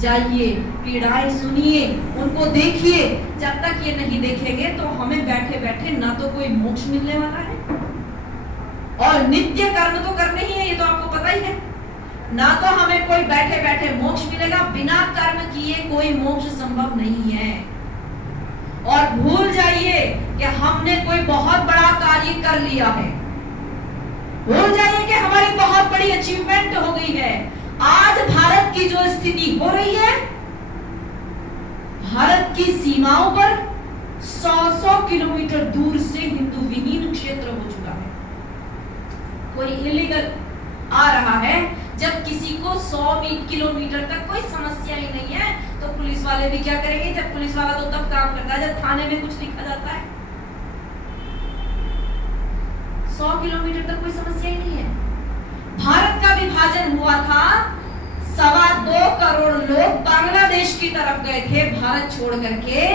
जाइए, पीड़ाएं सुनिए, उनको देखिए। जब तक ये नहीं देखेंगे तो हमें बैठे बैठे ना तो कोई मोक्ष मिलने वाला है, और नित्य कर्म तो करने ही है, ये तो आपको पता ही है। ना तो हमें कोई बैठे बैठे मोक्ष मिलेगा, बिना कर्म किए कोई मोक्ष संभव नहीं है। और भूल जाइए कि हमने कोई बहुत बड़ा कार्य कर लिया है, भूल जाइए कि हमारी बहुत बड़ी अचीवमेंट हो गई है। आज भारत की जो स्थिति हो रही है, भारत की सीमाओं पर 100-100 किलोमीटर दूर से हिंदू विहीन क्षेत्र हो चुका है। कोई इलीगल आ रहा है, जब किसी को 100 किलोमीटर तक कोई समस्या ही नहीं है, तो पुलिस वाले भी क्या करेंगे? जब पुलिस वाला तो तब काम करता है जब थाने में कुछ लिखा जाता है। 100 किलोमीटर तक कोई समस्या ही नहीं है। भारत का विभाजन हुआ था, 2.25 करोड़ लोग बांग्लादेश की तरफ गए थे भारत छोड़ करके।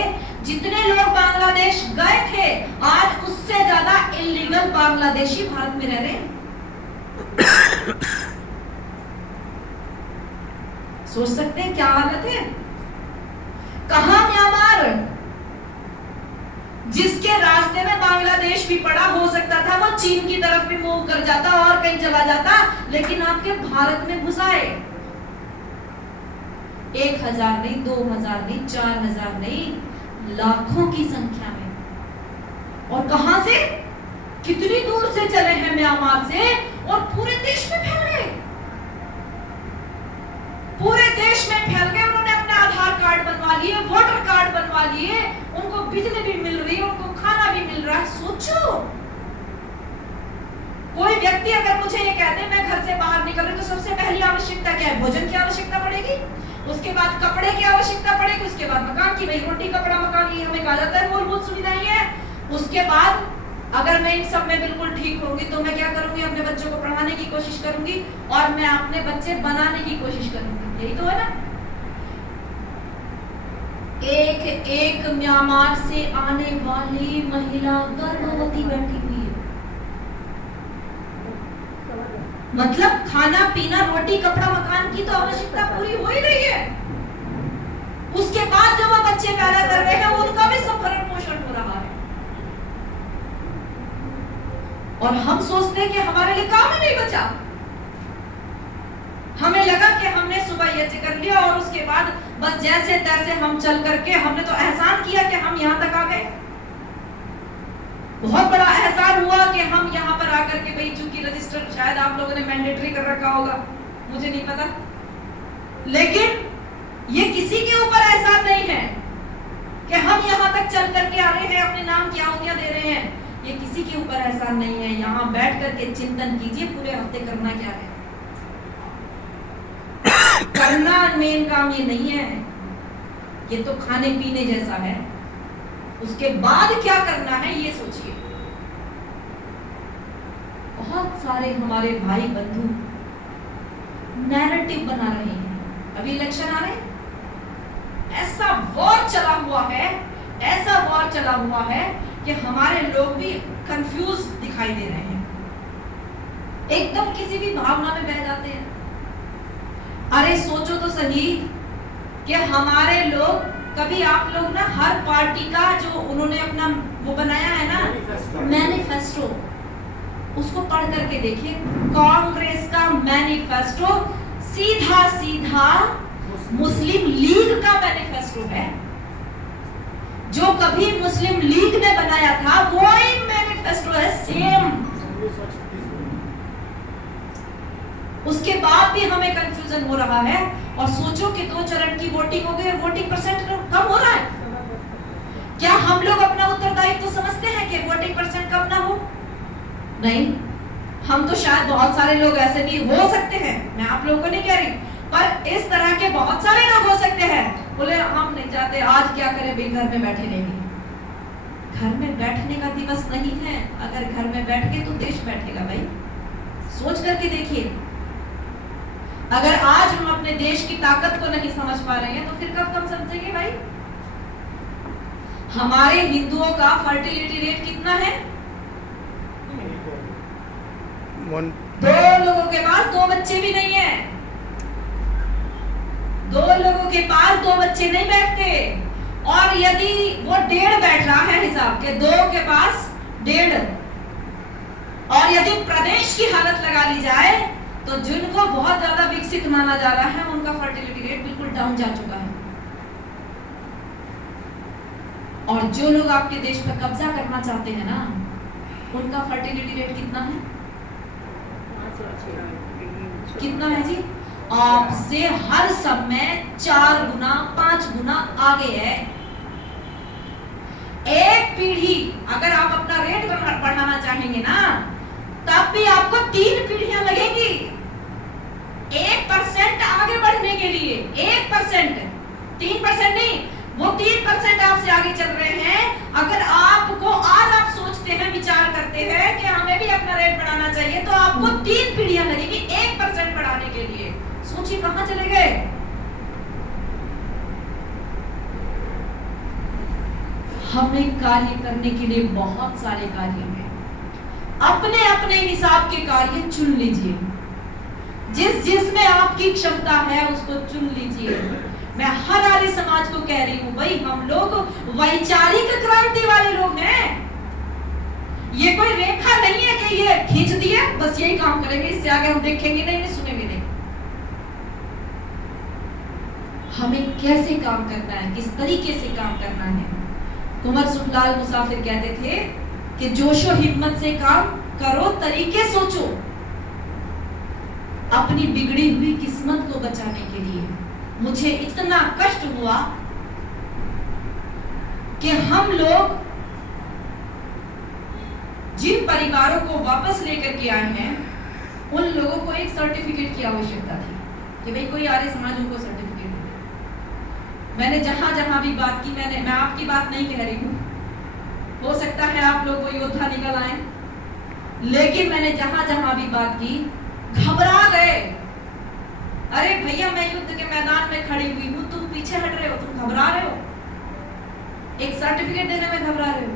जितने लोग बांग्लादेश गए थे, आज उससे ज्यादा इलीगल बांग्लादेशी भारत में रह रहे हैं। सोच सकते हैं क्या हालत है? कहां म्यांमार, जिसके रास्ते में बांग्लादेश भी पड़ा, हो सकता था वो चीन की तरफ भी मूव कर जाता और कहीं चला जाता, लेकिन आपके भारत में घुस आए। 1000 नहीं, 2000 नहीं, 4000 नहीं, लाखों की संख्या में। और कहां से, कितनी दूर से चले हैं? म्यांमार से, और पूरे देश में फैल गए। पूरे देश में फैल गए। उन्होंने अपने आधार कार्ड बनवा लिए, वोटर कार्ड बनवा लिए, उनको बिजली भी मिल रही है, उनको खाना भी मिल रहा है। सोचो, कोई व्यक्ति अगर मुझे ये कहते मैं घर से बाहर निकल रही, तो सबसे पहली आवश्यकता क्या है? भोजन की आवश्यकता पड़ेगी, उसके बाद कपड़े की आवश्यकता पड़ेगी, उसके बाद मकान की, भाई रोटी कपड़ा मकान, ये हमें कहा जाता है मूलभूत सुविधाएं हैं। उसके बाद अगर मैं इन सब में बिल्कुल ठीक होंगी तो मैं क्या करूंगी? अपने बच्चों को पढ़ाने की कोशिश करूंगी और मैं अपने बच्चे बनाने की कोशिश करूंगी। यही तो है ना? एक म्यांमार से आने वाली महिला गर्भवती बैठी हुई है। मतलब खाना पीना, रोटी कपड़ा मकान की तो आवश्यकता पूरी हो ही रही है। उसके बाद जो वो बच्चे पैदा कर रहे हैं, उनका भी सब भरण पोषण हो रहा है। और हम सोचते हैं कि हमारे लिए काम ही नहीं बचा। हमें लगा कि हमने सुबह यज्ञ कर लिया और उसके बाद बस जैसे तैसे हम चल करके, हमने तो एहसान किया कि हम यहां तक आ गए। बहुत बड़ा एहसान हुआ कि हम यहाँ पर आकर के, भाई चूंकि रजिस्टर शायद आप लोगों ने मैंडेटरी कर रखा होगा, मुझे नहीं पता, लेकिन ये किसी के ऊपर एहसान नहीं है कि हम यहाँ तक चल करके आ रहे हैं, अपने नाम की आहुतियां दे रहे हैं। ये किसी के ऊपर एहसान नहीं है। यहाँ बैठ करके चिंतन कीजिए, पूरे हफ्ते करना क्या है। करना मेन काम ये नहीं है, ये तो खाने पीने जैसा है। उसके बाद क्या करना है ये सोचिए। बहुत सारे हमारे भाई बंधु नैरेटिव बना रहे हैं। अभी इलेक्शन आ रहे हैं, ऐसा वॉर चला हुआ है, ऐसा वॉर चला हुआ है कि हमारे लोग भी कंफ्यूज दिखाई दे रहे हैं, एकदम किसी भी भावना में बह जाते हैं। अरे सोचो तो सही कि हमारे लोग, कभी आप लोग ना हर पार्टी का जो उन्होंने अपना वो बनाया है ना मैनिफेस्टो, उसको पढ़ करके देखिए। कांग्रेस का मैनिफेस्टो सीधा सीधा मुस्लिम लीग का मैनिफेस्टो है। जो कभी मुस्लिम लीग ने बनाया था वो ही मैनिफेस्टो है, सेम। उसके बाद भी हमें कंफ्यूजन हो रहा है। और सोचो कि 2 चरण की वोटिंग हो गई और वोटिंग परसेंट कम हो रहा है। क्या हम लोग अपना उत्तरदायित्व तो समझते हैं कि वोटिंग परसेंट कम ना हो? नहीं, हम तो शायद बहुत सारे लोग ऐसे भी हो सकते हैं, मैं आप लोगों को नहीं कह रही, पर इस तरह के बहुत सारे लोग हो सकते हैं, बोले हम नहीं चाहते, आज क्या करें भाई, घर में बैठे रहेंगे। घर में बैठने का दिवस नहीं है। अगर घर में बैठ गए तो देश बैठेगा भाई। सोच करके देखिए, अगर आज हम अपने देश की ताकत को नहीं समझ पा रहे हैं तो फिर कब कब समझेंगे भाई। हमारे हिंदुओं का फर्टिलिटी रेट कितना है? 2 लोगों के पास 2 बच्चे भी नहीं है। दो लोगों के पास दो बच्चे नहीं बैठते, और यदि वो 1.5 बैठ रहा है हिसाब के, दो के पास 1.5, और यदि प्रदेश की हालत लगा ली जाए तो जिनको बहुत ज्यादा विकसित माना जा रहा है उनका फर्टिलिटी रेट बिल्कुल डाउन जा चुका है। और जो लोग आपके देश पर कब्जा करना चाहते हैं ना, उनका फर्टिलिटी रेट कितना है? कितना है जी? आपसे हर समय 4 गुना 5 गुना आगे है। एक पीढ़ी अगर आप अपना रेट बढ़ाना चाहेंगे ना, तब भी आपको 3 पीढ़ियां लगेंगी 1% आगे बढ़ने के लिए। 1%, 3% नहीं, वो 3% आपसे आगे चल रहे हैं। अगर आपको आज आप सोचते हैं, विचार करते हैं कि हमें भी अपना रेट बढ़ाना चाहिए, तो आपको 3 पीढ़ियां लगेगी 1% बढ़ाने के लिए। सोचिए कहां चले गए। हमें कार्य करने के लिए बहुत सारे कार्य हैं। अपने अपने हिसाब के कार्य चुन लीजिए, जिसमें आपकी क्षमता है उसको चुन लीजिए। मैं हर आर्य समाज को कह रही हूं, भाई हम लोग वैचारिक क्रांति वाले लोग हैं। ये कोई रेखा नहीं है कि ये खींच दिया बस यही काम करेंगे, इससे आगे हम देखेंगे नहीं, सुनेंगे नहीं। हमें कैसे काम करना है, किस तरीके से काम करना है। कुंवर सुखलाल मुसाफिर कहते थे कि जोशो हिम्मत से काम करो, तरीके सोचो, अपनी बिगड़ी हुई किस्मत को बचाने के लिए। मुझे इतना कष्ट हुआ कि हम लोग जिन परिवारों को वापस लेकर के आए हैं, उन लोगों को एक सर्टिफिकेट की आवश्यकता थी कि भाई कोई आर्य समाज उनको सर्टिफिकेट दे। मैंने जहां जहां भी बात की, मैं आपकी बात नहीं कह रही हूं, हो सकता है आप लोग को योद्धा निकल आए, लेकिन मैंने जहां जहां भी बात की घबरा गए। अरे भैया मैं युद्ध के मैदान में खड़ी हुई हूं, तुम पीछे हट रहे हो, तुम घबरा रहे हो, एक सर्टिफिकेट देने में घबरा रहे हो।